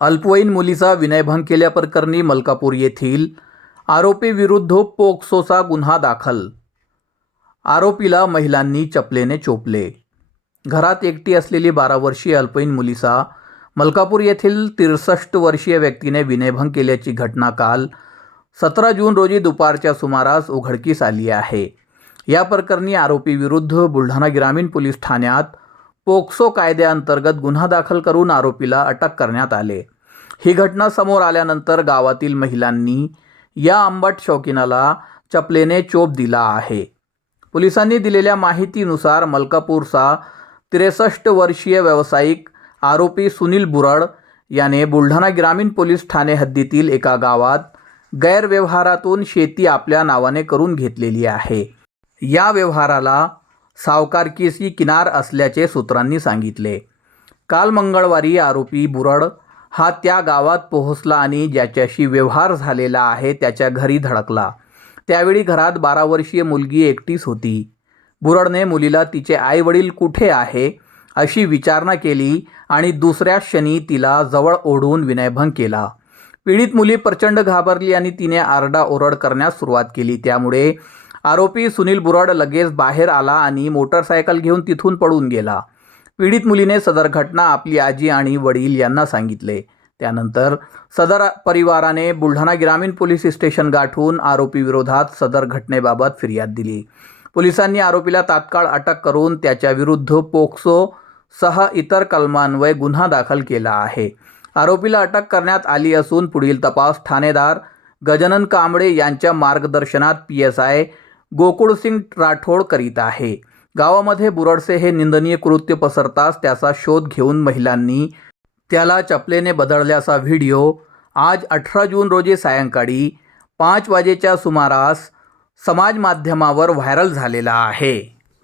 अल्पवयीन मुलीचा विनयभंग केल्याप्रकरणी मलकापूर येथील आरोपीविरुद्ध पोक्सोचा गुन्हा दाखल. आरोपीला महिलांनी चपलेने चोपले. घरात एकटी असलेली बारा वर्षीय अल्पवयीन मुलीचा मलकापूर येथील तिरसष्ट वर्षीय व्यक्तीने विनयभंग केल्याची घटना काल सतरा जून रोजी दुपारच्या सुमारास उघडकीस आली आहे. या प्रकरणी आरोपीविरुद्ध बुलढाणा ग्रामीण पोलीस ठाण्यात पोक्सो कायद्याअंतर्गत गुन्हा दाखल करून आरोपीला अटक करण्यात आले. ही घटना समोर आल्यानंतर गावातील महिलांनी या आंबट शौकीनाला चपलेने चोप दिला आहे. पोलिसांनी दिलेल्या माहितीनुसार मलकापूरचा त्रेसष्ट वर्षीय व्यावसायिक आरोपी सुनील बुरड याने बुलढाणा ग्रामीण पोलीस ठाणे हद्दीतील एका गावात गैरव्यवहारातून शेती आपल्या नावाने करून घेतलेली आहे. या व्यवहाराला सावकारकीसी किनार असल्याचे सूत्रांनी सांगितले. काल मंगळवारी आरोपी बुरड हा त्या गावात पोहोचला आणि ज्याच्याशी व्यवहार झालेला आहे त्याच्या घरी धडकला. त्यावेळी घरात बारा वर्षीय मुलगी एकटीच होती. बुरडने मुलीला तिचे आईवडील कुठे आहे अशी विचारणा केली आणि दुसऱ्या क्षणी तिला जवळ ओढून विनयभंग केला. पीडित मुली प्रचंड घाबरली आणि तिने आरडाओरड करण्यास सुरुवात केली. त्यामुळे आरोपी सुनील बुराड लगेच बाहेर आला आणि मोटरसायकल घेऊन तिथून पळून गेला. पीडित मुलीने सदर घटना आपली आजी आणि वडील यांना सांगितले. त्यानंतर सदर परिवाराने बुलढाणा ग्रामीण पोलीस स्टेशन गाठून आरोपीविरोधात सदर घटनेबाबत फिर्याद दिली. पोलिसांनी आरोपीला तात्काळ अटक करून त्याच्या विरुद्ध पोक्सो सह इतर कलमान्वये गुन्हा दाखल केला आहे. आरोपीला अटक करण्यात आली असून पुढील तपास ठाणेदार गजानन कांबळे यांच्या मार्गदर्शनात P S I Gokulsingh Rathod करीत आहे. गावामध्ये बुरडसे हे निंदनीय कृत्य पसरताच त्याचा शोध घेऊन महिलांनी त्याला चपलेने बदलल्याचा व्हिडिओ आज अठरा जून रोजी सायंकाळी पाच वाजेच्या सुमारास समाज माध्यमावर व्हायरल झालेला आहे.